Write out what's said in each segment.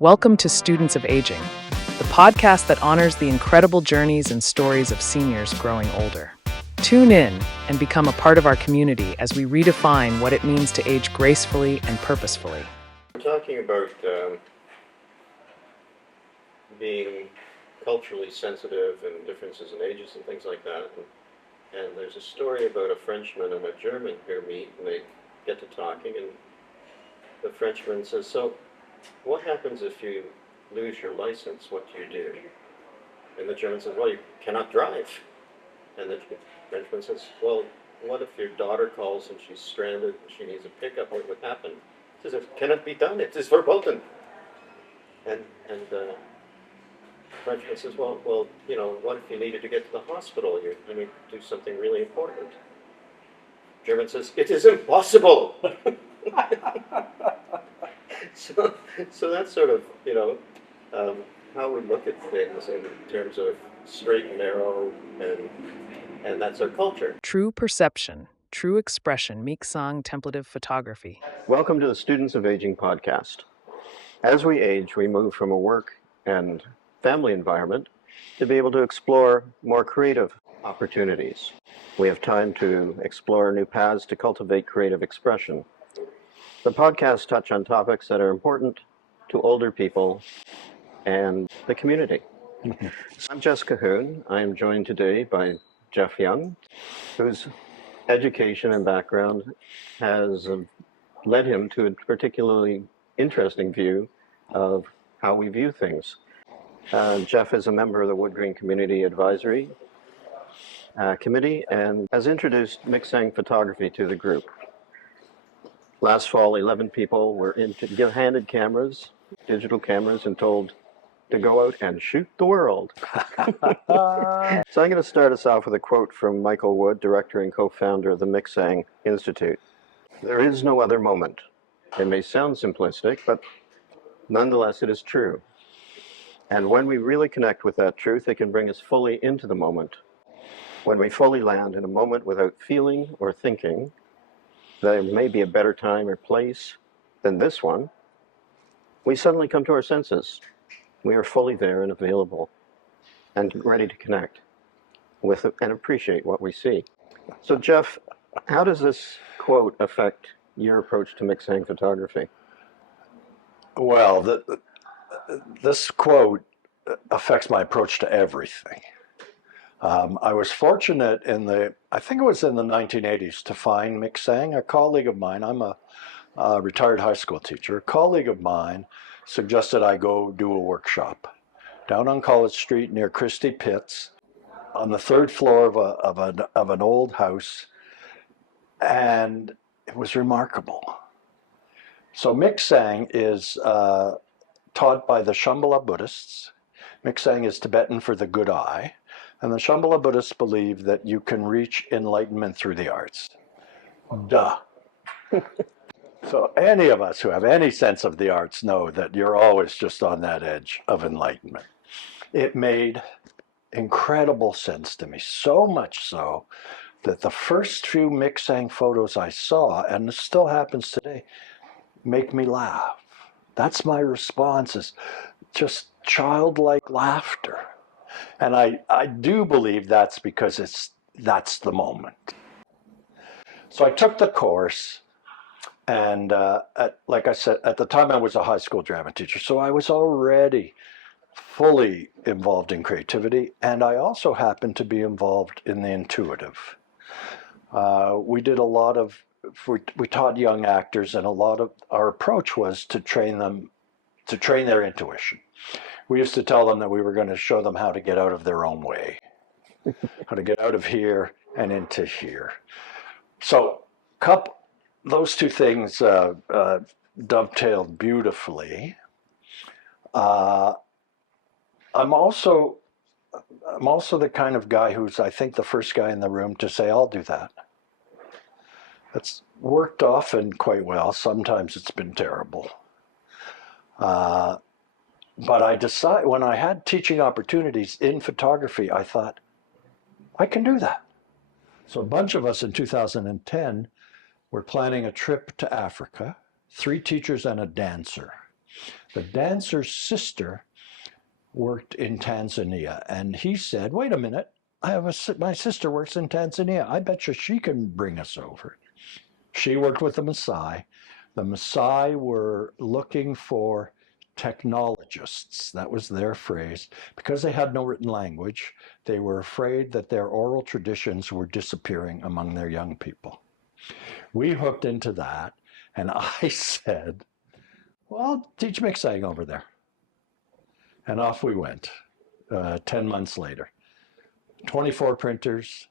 Welcome to Students of Aging, the podcast that honors the incredible journeys and stories of seniors growing older. Tune in and become a part of our community as we redefine what it means to age gracefully and purposefully. We're talking about being culturally sensitive and differences in ages and things like that. And there's a story about a Frenchman and a German who meet and they get to talking, and the Frenchman says, "So, what happens if you lose your license? What do you do?" And the German says, "Well, you cannot drive." And the Frenchman says, "Well, what if your daughter calls and she's stranded and she needs a pickup? What would happen?" He says, "It cannot be done. It is verboten." And Frenchman says, well, what if you needed to get to the hospital? You need to do something really important. German says, "It is impossible." So that's sort of, how we look at things in terms of straight and narrow, and that's our culture. True perception, true expression, Miksang templative photography. Welcome to the Students of Aging podcast. As we age, we move from a work and family environment to be able to explore more creative opportunities. We have time to explore new paths to cultivate creative expression. The podcasts touch on topics that are important to older people and the community. I'm Jessica Hoon. I am joined today by Jeff Young, whose education and background has led him to a particularly interesting view of how we view things. Jeff is a member of the Wood Green Community Advisory Committee and has introduced Miksang photography to the group. Last fall, 11 people were handed cameras, digital cameras, and told to go out and shoot the world. So I'm going to start us off with a quote from Michael Wood, director and co-founder of the Miksang Institute. "There is no other moment." It may sound simplistic, but nonetheless it is true. And when we really connect with that truth, it can bring us fully into the moment. When we fully land in a moment without feeling or thinking there may be a better time or place than this one, we suddenly come to our senses. We are fully there and available and ready to connect with and appreciate what we see. So Jeff, how does this quote affect your approach to Miksang photography? Well, this quote affects my approach to everything. I was fortunate I think it was in the 1980s, to find Miksang. A colleague of mine, I'm a retired high school teacher, a colleague of mine suggested I go do a workshop down on College Street near Christie Pitts on the third floor of an old house, and it was remarkable. So Miksang is taught by the Shambhala Buddhists. Miksang is Tibetan for the good eye, and the Shambhala Buddhists believe that you can reach enlightenment through the arts. Duh. So any of us who have any sense of the arts know that you're always just on that edge of enlightenment. It made incredible sense to me, so much so that the first few Miksang photos I saw, and it still happens today, make me laugh. That's my response, is just childlike laughter. And I do believe that's because that's the moment. So I took the course, and like I said, at the time I was a high school drama teacher, so I was already fully involved in creativity, and I also happened to be involved in the intuitive. We did a lot of, we taught young actors, and a lot of our approach was to train their intuition. We used to tell them that we were going to show them how to get out of their own way, how to get out of here and into here. So those two things dovetailed beautifully. I'm also the kind of guy who's, I think, the first guy in the room to say, "I'll do that." That's worked often quite well. Sometimes it's been terrible. But I decided, when I had teaching opportunities in photography, I thought, I can do that. So a bunch of us in 2010 were planning a trip to Africa, 3 teachers and a dancer. The dancer's sister worked in Tanzania, and he said, wait a minute, my sister works in Tanzania. I bet you she can bring us over. She worked with the Maasai. The Maasai were looking for technologists. That was their phrase. Because they had no written language, they were afraid that their oral traditions were disappearing among their young people. We hooked into that, and I said, well, I'll teach mixing over there. And off we went, 10 months later. 24 printers,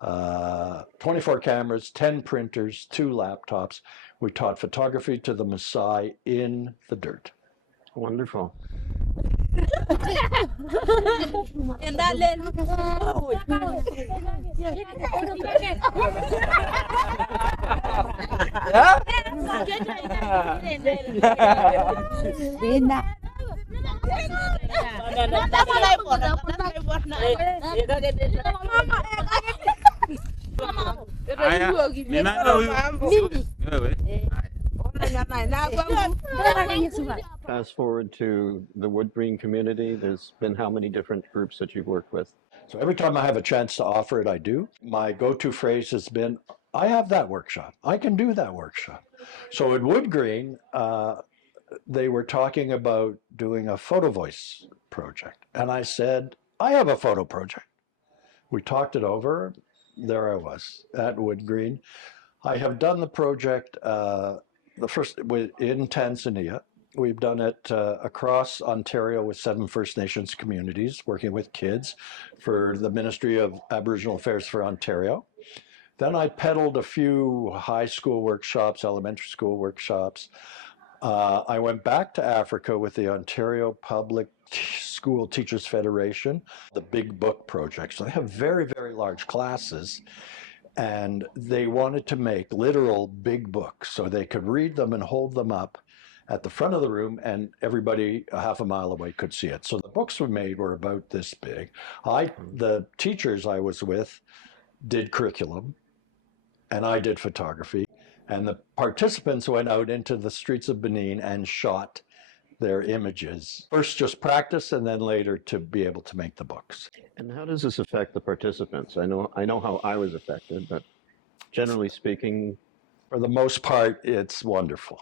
24 cameras, 10 printers, 2 laptops. We taught photography to the Maasai in the dirt. Wonderful. And that led Fast forward to the Wood Green community. There's been how many different groups that you've worked with? So every time I have a chance to offer it, I do. My go-to phrase has been, I have that workshop. I can do that workshop. So at Wood Green, they were talking about doing a photo voice project. And I said, I have a photo project. We talked it over. There I was at Wood Green. I have done the project, the first in Tanzania. We've done it across Ontario with 7 First Nations communities, working with kids for the Ministry of Aboriginal Affairs for Ontario. Then I peddled a few high school workshops, elementary school workshops. I went back to Africa with the Ontario Public School Teachers Federation, the Big Book Project. So they have very, very large classes, and they wanted to make literal big books so they could read them and hold them up at the front of the room, and everybody a half a mile away could see it. So the books we made were about this big. The teachers I was with did curriculum, and I did photography. And the participants went out into the streets of Benin and shot their images. First just practice, and then later to be able to make the books. And how does this affect the participants? I know how I was affected, but generally speaking, For the most part, it's wonderful.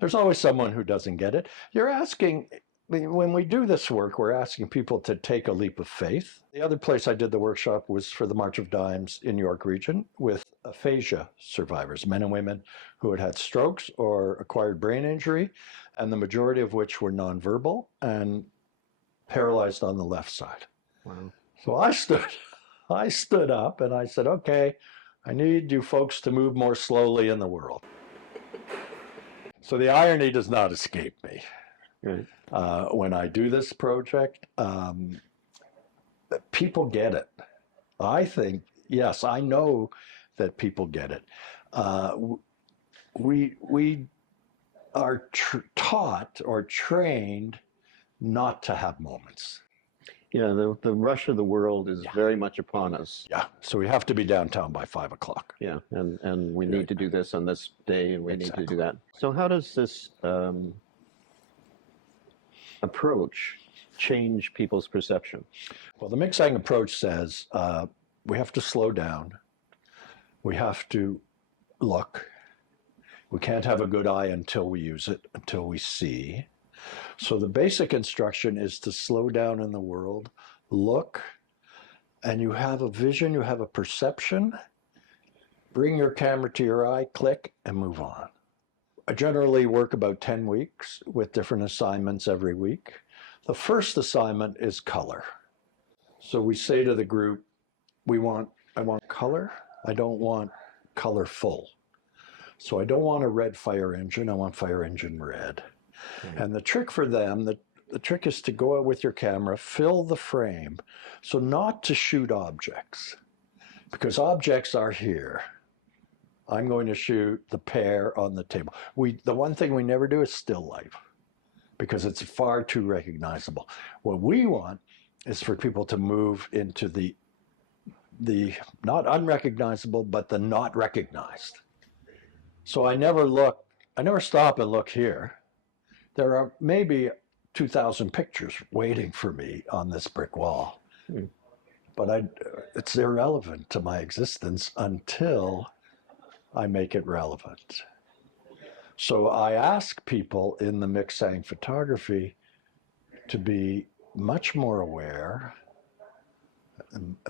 There's always someone who doesn't get it. You're asking, when we do this work, we're asking people to take a leap of faith. The other place I did the workshop was for the March of Dimes in York Region with aphasia survivors, men and women who had had strokes or acquired brain injury, and the majority of which were nonverbal and paralyzed on the left side. wow. So I stood up and I said, okay, I need you folks to move more slowly in the world. So the irony does not escape me. Right. When I do this project, people get it. I think, yes, I know that people get it. We are taught or trained not to have moments. Yeah, the rush of the world is very much upon us. Yeah, so we have to be downtown by 5 o'clock. Yeah, and we need to do this on this day, and we need to do that. So how does this approach change people's perception? Well, the mixing approach says we have to slow down. We have to look. We can't have a good eye until we use it, until we see. So the basic instruction is to slow down in the world, look, and you have a vision, you have a perception. Bring your camera to your eye, click, and move on. I generally work about 10 weeks with different assignments every week. The first assignment is color. So we say to the group, I want color. I don't want colorful. So I don't want a red fire engine. I want fire engine red. Mm-hmm. And the trick for them, the trick is to go out with your camera, fill the frame. So not to shoot objects, because objects are here. I'm going to shoot the pear on the table. The one thing we never do is still life, because it's far too recognizable. What we want is for people to move into the not unrecognizable, but the not recognized. So I never stop and look here. there are maybe 2,000 pictures waiting for me on this brick wall. But it's irrelevant to my existence until I make it relevant. So I ask people in the mixing photography to be much more aware,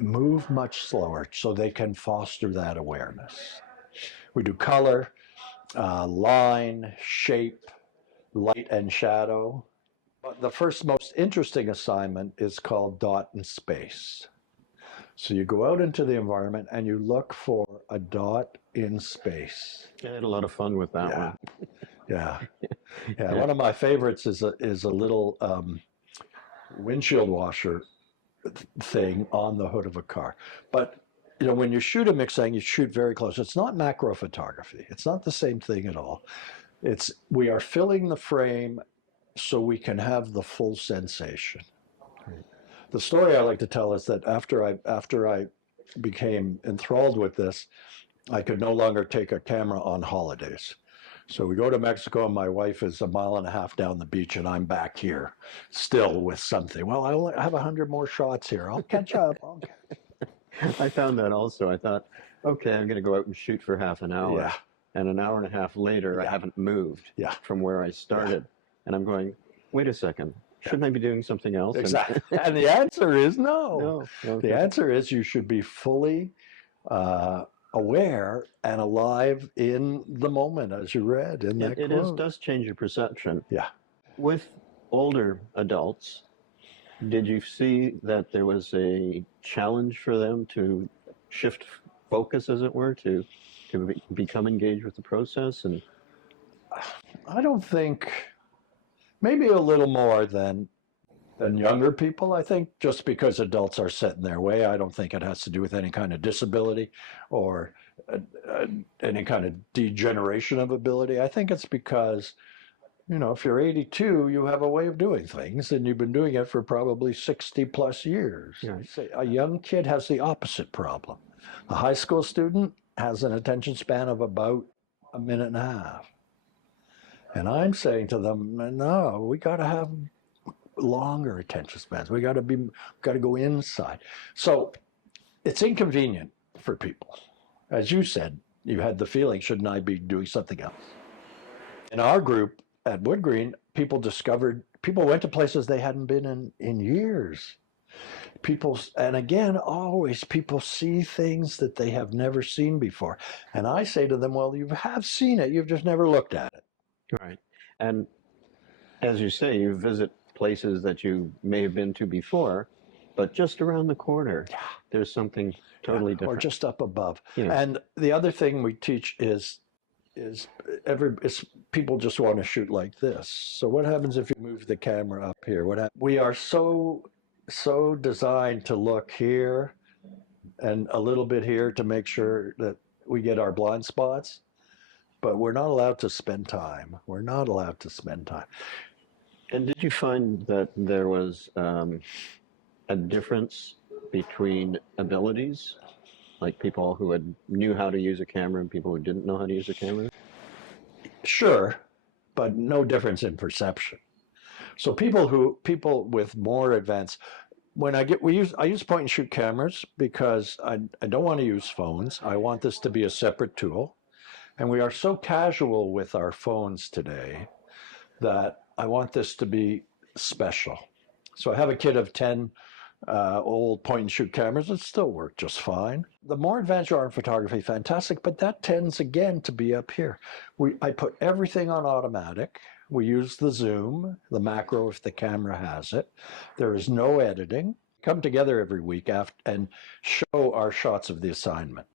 move much slower so they can foster that awareness. We do color, line, shape, light and shadow. But the first most interesting assignment is called dot and space. So you go out into the environment and you look for a dot in space. I had a lot of fun with that one. Yeah. One of my favorites is a little windshield washer thing on the hood of a car. But when you shoot a mixing, you shoot very close. It's not macro photography. It's not the same thing at all. We are filling the frame so we can have the full sensation. Right. The story I like to tell is that after I became enthralled with this, I could no longer take a camera on holidays. So we go to Mexico and my wife is 1.5 miles down the beach and I'm back here still with something. Well, I only have 100 more shots here. I'll catch up. I found that also. I thought, okay, I'm going to go out and shoot for half an hour. Yeah. And an hour and a half later, I haven't moved from where I started. And I'm going, wait a second, shouldn't I be doing something else? Exactly. And the answer is no. Okay. The answer is you should be fully aware and alive in the moment, as you read in that quote. It does change your perception. Yeah. With older adults, did you see that there was a challenge for them to shift focus, as it were, to become engaged with the process? And I don't think, maybe a little more than younger people. I think just because adults are set in their way, I don't think it has to do with any kind of disability or any kind of degeneration of ability. I think it's because, if you're 82, you have a way of doing things and you've been doing it for probably 60 plus years. Yeah. A young kid has the opposite problem. A high school student has an attention span of about 1.5 minutes. And I'm saying to them, no, we got to have longer attention spans. We got to go inside. So it's inconvenient for people. As you said, you had the feeling, shouldn't I be doing something else? In our group at Wood Green, people went to places they hadn't been in years. And again, always people see things that they have never seen before. And I say to them, well, you have seen it, you've just never looked at it. Right. And as you say, you visit places that you may have been to before, but just around the corner, there's something totally different. Or just up above. Yeah. And the other thing we teach is people just want to shoot like this. So what happens if you move the camera up here? We are so designed to look here and a little bit here to make sure that we get our blind spots, but we're not allowed to spend time. We're not allowed to spend time. And did you find that there was a difference between abilities, like people who knew how to use a camera and people who didn't know how to use a camera? Sure, but no difference in perception. So people with more advanced, I use point and shoot cameras because I don't want to use phones. I want this to be a separate tool. And we are so casual with our phones today that I want this to be special. So I have a kit of 10 old point and shoot cameras that still work just fine. The more advanced you are in photography, fantastic, but that tends again to be up here. I put everything on automatic. We use the zoom, the macro if the camera has it. There is no editing. Come together every week and show our shots of the assignment.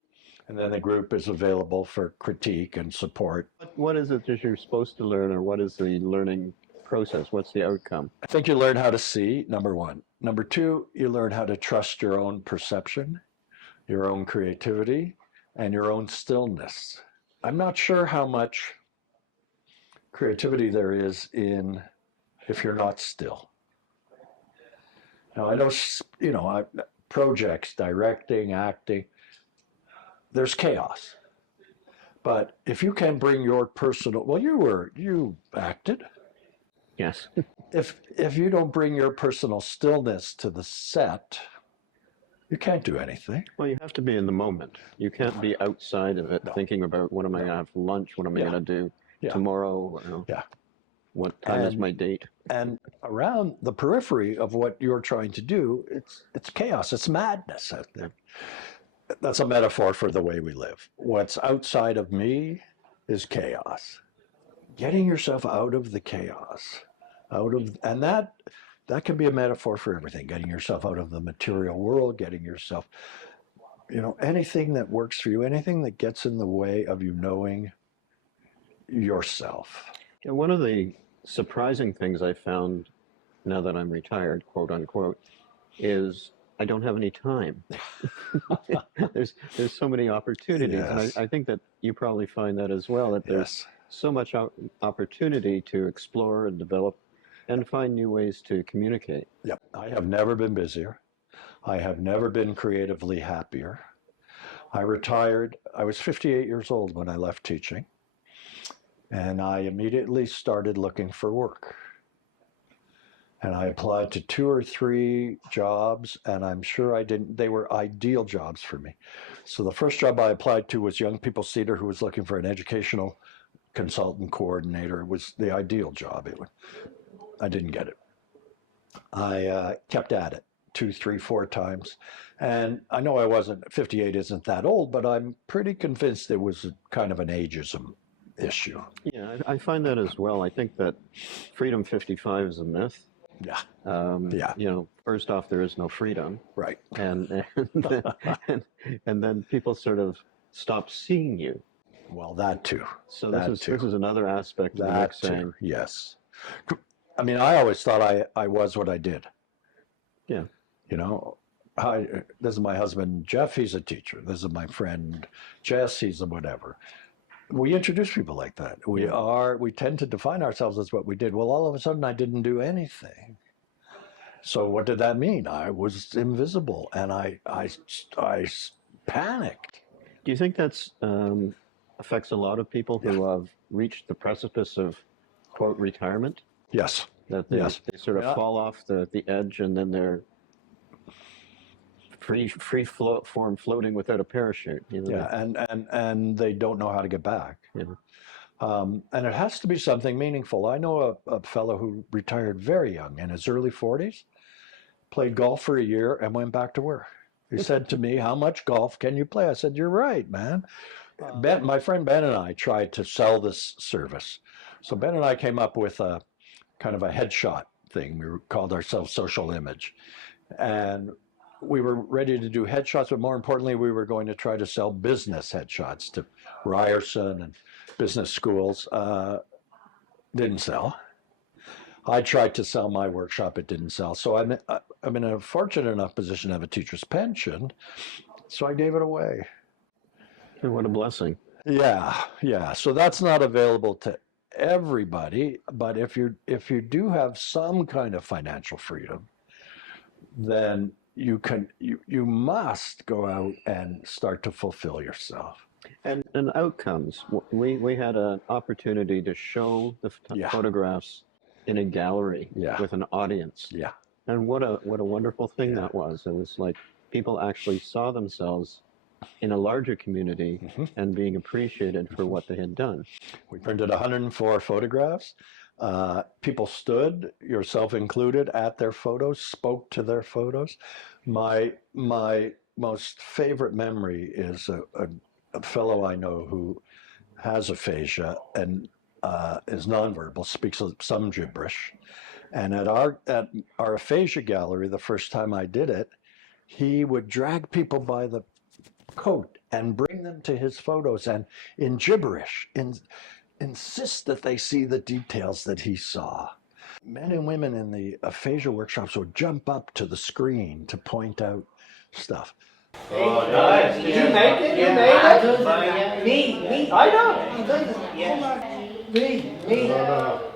And then the group is available for critique and support. What is it that you're supposed to learn, or what is the learning process? What's the outcome? I think you learn how to see, number one. Number two, you learn how to trust your own perception, your own creativity, and your own stillness. I'm not sure how much creativity there is if you're not still. Now, I know, projects, directing, acting, there's chaos. But if you can bring your personal, you acted. Yes. If you don't bring your personal stillness to the set, you can't do anything. Well, you have to be in the moment. You can't be outside of it No. thinking about what am I No. going to have for lunch? What am I Yeah. going to do Yeah. tomorrow? Yeah. What time is And my date? and around the periphery of what you're trying to do, it's chaos, it's madness out there. That's a metaphor for the way we live. What's outside of me is chaos. Getting yourself out of the chaos, and that can be a metaphor for everything. Getting yourself out of the material world, getting yourself, anything that works for you, anything that gets in the way of you knowing yourself. And one of the surprising things I found now that I'm retired, quote unquote, is I don't have any time. there's so many opportunities, Yes. and I think that you probably find that as well. That there's Yes. so much opportunity to explore and develop, and find new ways to communicate. Yep. I have never been busier. I have never been creatively happier. I retired. I was 58 years old when I left teaching, and I immediately started looking for work. And I applied to 2 or 3 jobs, and I'm sure they were ideal jobs for me. So the first job I applied to was Young People's Theater, who was looking for an educational consultant coordinator. It was the ideal job. I didn't get it. I kept at it 2, 3, 4 times. And I know 58 isn't that old, but I'm pretty convinced it was kind of an ageism issue. Yeah, I find that as well. I think that Freedom 55 is a myth. Yeah. First off, there is no freedom, Right. and then people sort of stop seeing you. Well, that too. So That this too. is another aspect of the That mixing. too. Yes. I mean, I always thought I was what I did. Yeah. This is my husband, Jeff. He's a teacher. This is my friend, Jess. He's a whatever. We introduce people like that. We tend to define ourselves as what we did. Well, all of a sudden, I didn't do anything. So what did that mean? I was invisible, and I panicked. Do you think that's affects a lot of people who have reached the precipice of, quote, retirement? Yes. That they sort of Yeah. fall off the edge, and then they're free form floating without a parachute. Yeah, and they don't know how to get back. Yeah. And it has to be something meaningful. I know a fellow who retired very young, in his early 40s, played golf for a year and went back to work. He said to me, "How much golf can you play?" I said, "You're right, man." My friend Ben and I tried to sell this service. So Ben and I came up with a kind of a headshot thing. We called ourselves Social Image. And we were ready to do headshots, but more importantly, we were going to try to sell business headshots to Ryerson and business schools. Didn't sell. I tried to sell my workshop. It didn't sell. So I'm in a fortunate enough position to have a teacher's pension. So I gave it away. And what a blessing. Yeah. So that's not available to everybody. But if you do have some kind of financial freedom, then you must go out and start to fulfill yourself. And outcomes. We had an opportunity to show the photographs in a gallery with an audience. Yeah. And what a wonderful thing that was. It was like people actually saw themselves in a larger community and being appreciated for what they had done. We printed 104 photographs. People stood, yourself included, at their photos, spoke to their photos. My most favorite memory is a fellow I know who has aphasia and is nonverbal, speaks some gibberish. And at our aphasia gallery, the first time I did it, he would drag people by the coat and bring them to his photos, and in gibberish, insist that they see the details that he saw. Men and women in the aphasia workshops would jump up to the screen to point out stuff. Oh, nice. Did you make it? You made it? Me. I know. Yeah. Me. No.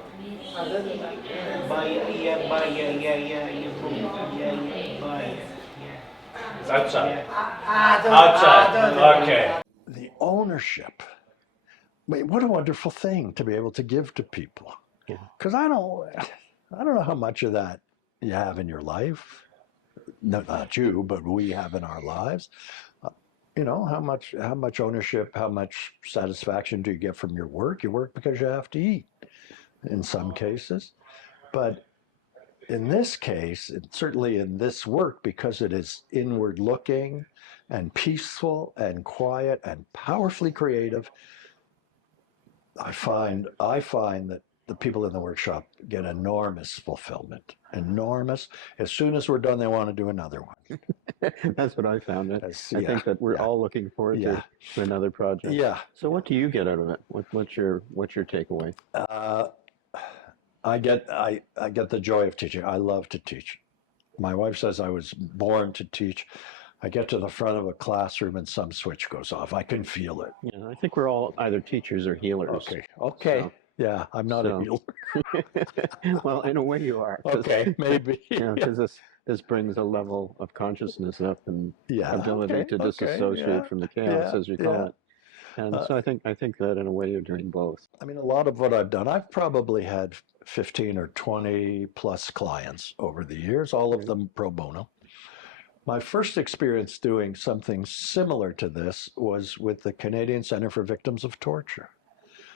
Outside. Outside. Okay. The ownership. I mean, what a wonderful thing to be able to give to people. Because I don't know how much of that you have in your life. No, not you, but we have in our lives. You know, how much ownership, how much satisfaction do you get from your work? You work because you have to eat in some cases. But in this case, and certainly in this work, because it is inward looking and peaceful and quiet and powerfully creative, I find that the people in the workshop get enormous fulfillment. Enormous. As soon as we're done, they want to do another one. That's what I found. I Yeah, think that we're yeah, all looking forward yeah, to another project. yeah. So what do you get out of it? What's your takeaway? I get the joy of teaching. I love to teach. My wife says I was born to teach. I get to the front of a classroom and some switch goes off. I can feel it. Yeah, I think we're all either teachers or healers. Okay. So, Yeah, I'm not a healer. well, in a way you are. Okay, maybe. Because this brings a level of consciousness up and Yeah. ability Okay, to disassociate yeah, from the chaos, yeah, as you call yeah. it. And so I think that in a way you're doing both. I mean, a lot of what I've done, I've probably had 15 or 20 plus clients over the years, all of them pro bono. My first experience doing something similar to this was with the Canadian Centre for Victims of Torture.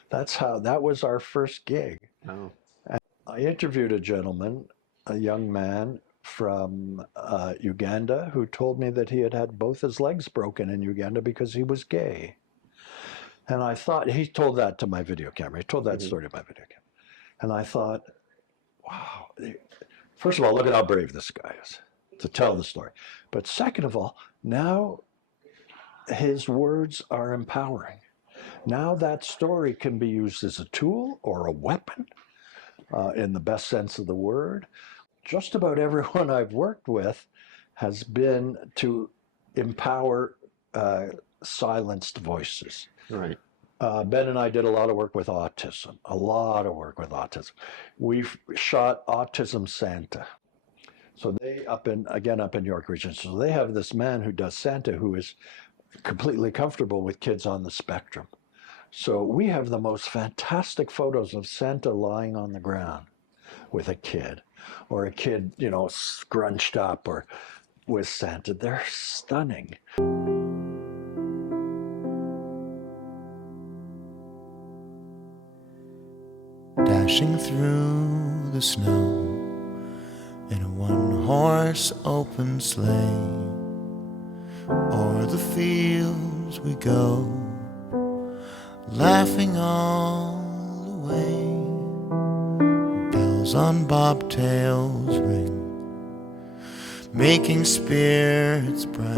That was our first gig. Oh. And I interviewed a gentleman, a young man from Uganda, who told me that he had had both his legs broken in Uganda because he was gay. And I thought, he told that to my video camera. He told that story to my video camera. And I thought, wow, first of all, look at how brave this guy is to tell the story. But second of all, now his words are empowering. Now that story can be used as a tool or a weapon in the best sense of the word. Just about everyone I've worked with has been to empower silenced voices. Right. Ben and I did a lot of work with autism, We've shot Autism Santa. So they up in York Region. So they have this man who does Santa who is completely comfortable with kids on the spectrum. So we have the most fantastic photos of Santa lying on the ground with a kid, or a kid, scrunched up or with Santa. They're stunning. Dashing through the snow in a one-horse open sleigh, o'er the fields we go, laughing all the way. Bells on bobtails ring, making spirits bright.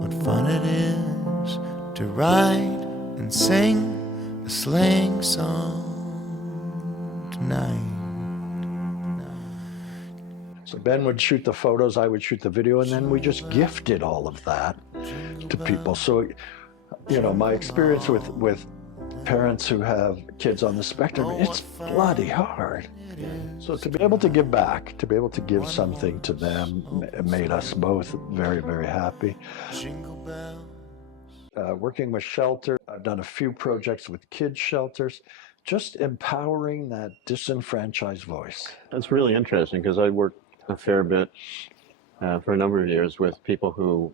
What fun it is to ride and sing a sleighing song tonight. So Ben would shoot the photos, I would shoot the video, and then we just gifted all of that to people. So, my experience with parents who have kids on the spectrum, it's bloody hard. So to be able to give back, to be able to give something to them made us both very, very happy. Working with shelter, I've done a few projects with kids shelters, just empowering that disenfranchised voice. That's really interesting because I worked a fair bit for a number of years with people who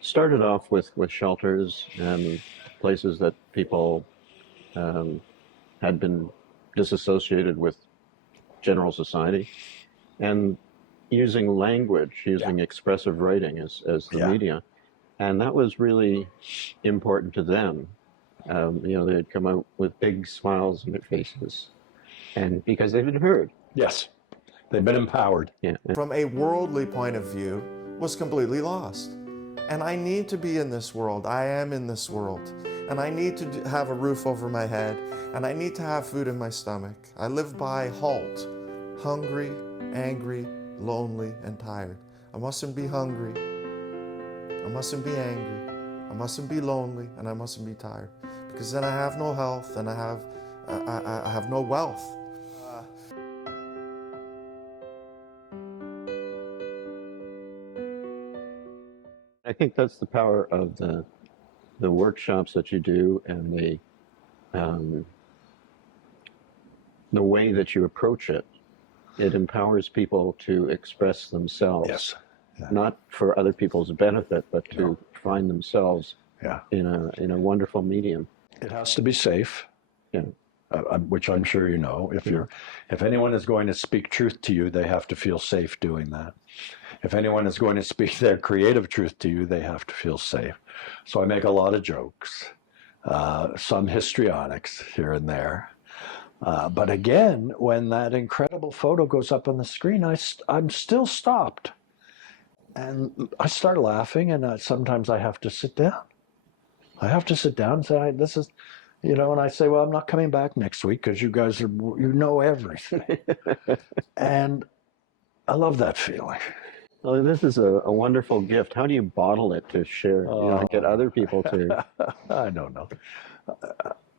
started off with shelters and places that people had been disassociated with general society, and using language, using expressive writing as the media. And that was really important to them. They'd come out with big smiles on their faces, and because they've been heard. Yes, they've been empowered. Yeah. From a worldly point of view, was completely lost. And I need to be in this world. I am in this world. And I need to have a roof over my head. And I need to have food in my stomach. I live by HALT. Hungry, angry, lonely, and tired. I mustn't be hungry. I mustn't be angry. I mustn't be lonely, and I mustn't be tired. Because then I have no health, and I have no wealth. I think that's the power of the workshops that you do and the way that you approach it, it empowers people to express themselves. Yes. Yeah. Not for other people's benefit, but to find themselves Yeah. in a wonderful medium. It has to be safe. Yeah. Which I'm sure you know. If anyone is going to speak truth to you, they have to feel safe doing that. If anyone is going to speak their creative truth to you, they have to feel safe. So I make a lot of jokes, some histrionics here and there. But again, when that incredible photo goes up on the screen, I'm still stopped. And I start laughing, and sometimes I have to sit down. I have to sit down and say, this is, and I say, well, I'm not coming back next week because you guys you know everything. And I love that feeling. Well, this is a wonderful gift. How do you bottle it to share, get other people to? I don't know.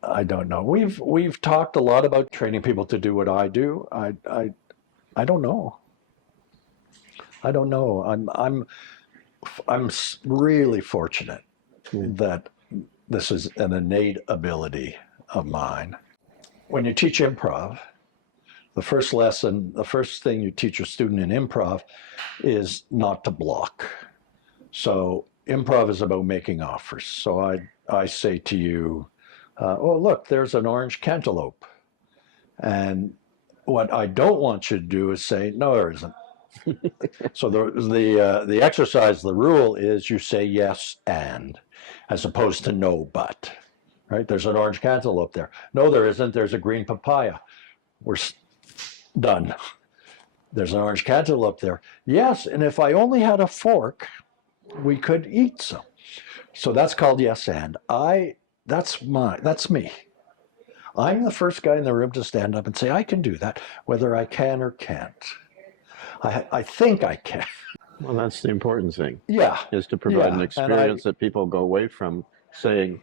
I don't know. We've talked a lot about training people to do what I do. I don't know. I don't know. I'm really fortunate that this is an innate ability of mine. When you teach improv, the first thing you teach a student in improv is not to block. So improv is about making offers. So I say to you, oh, look, there's an orange cantaloupe. And what I don't want you to do is say, no, there isn't. So the exercise, the rule is you say yes and, as opposed to no but, right? There's an orange cantaloupe there. No, there isn't. There's a green papaya. We're done. There's an orange cantaloupe there. Yes, and if I only had a fork, we could eat some. So that's called yes and. That's me. I'm the first guy in the room to stand up and say, I can do that, whether I can or can't. I think I can. Well, that's the important thing. Yeah. Is to provide an experience that people go away from saying,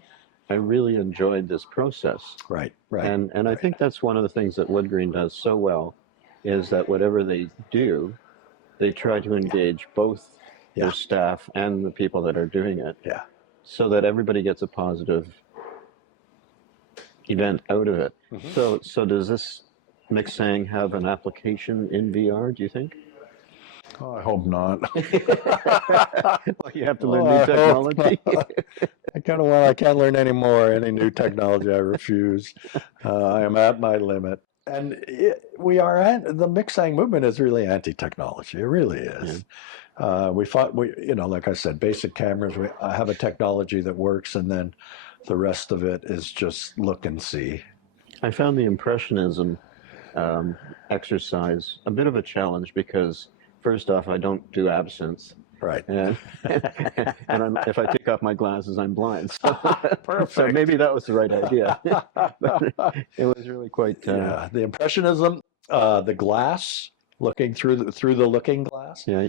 I really enjoyed this process. Right. And I think that's one of the things that Wood Green does so well, is that whatever they do, they try to engage both their staff and the people that are doing it. Yeah. So that everybody gets a positive event out of it. Mm-hmm. So does this Mixang have an application in VR, do you think? Oh, I hope not. Well, you have to learn new technology. I can't learn any more. Any new technology, I refuse. I am at my limit. And the Mixang movement is really anti-technology. It really is. Yeah. Like I said, basic cameras. I have a technology that works, and then the rest of it is just look and see. I found the Impressionism exercise a bit of a challenge because, first off, I don't do absinthe. Right. And if I take off my glasses, I'm blind. So, perfect. So maybe that was the right idea. But it was really quite... the Impressionism, the glass, looking through the looking glass. Yeah.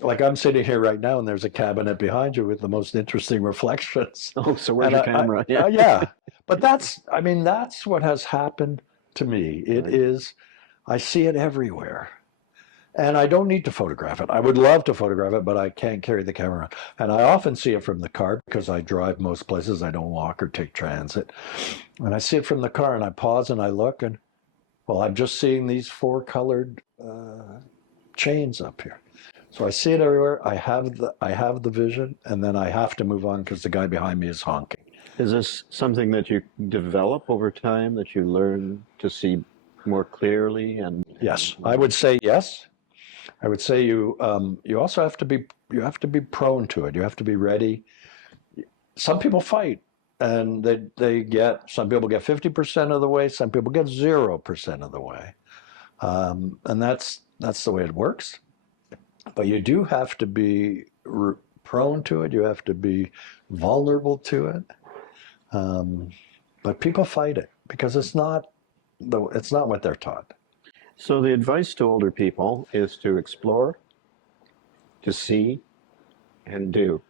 Like I'm sitting here right now, and there's a cabinet behind you with the most interesting reflections. Oh, so where's your camera? Yeah. But that's what has happened to me. It is, I see it everywhere. And I don't need to photograph it. I would love to photograph it, but I can't carry the camera. And I often see it from the car because I drive most places. I don't walk or take transit. And I see it from the car, and I pause and I look, and, well, I'm just seeing these 4 colored chains up here. So I see it everywhere. I have the vision, and then I have to move on because the guy behind me is honking. Is this something that you develop over time, that you learn to see more clearly? And yes, I would say yes. I would say you also have to be prone to it. You have to be ready. Some people fight, and some people get 50% of the way. Some people get 0% of the way, and that's the way it works. But you do have to be prone to it. You have to be vulnerable to it. But people fight it because it's not what they're taught. So the advice to older people is to explore, to see, and do.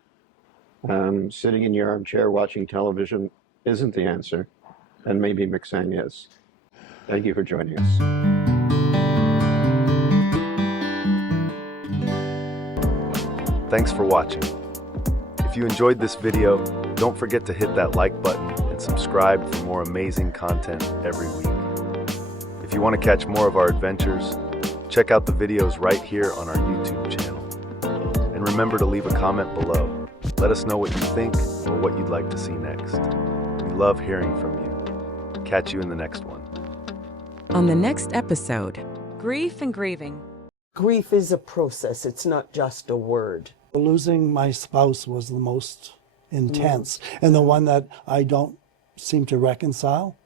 Sitting in your armchair watching television isn't the answer, and maybe Mixang is. Thank you for joining us. Thanks for watching. If you enjoyed this video, don't forget to hit that like button and subscribe for more amazing content every week. If you want to catch more of our adventures, check out the videos right here on our YouTube channel. And remember to leave a comment below. Let us know what you think or what you'd like to see next. We love hearing from you. Catch you in the next one. On the next episode, Grief and grieving. Grief is a process, it's not just a word. Losing my spouse was the most intense and the one that I don't seem to reconcile.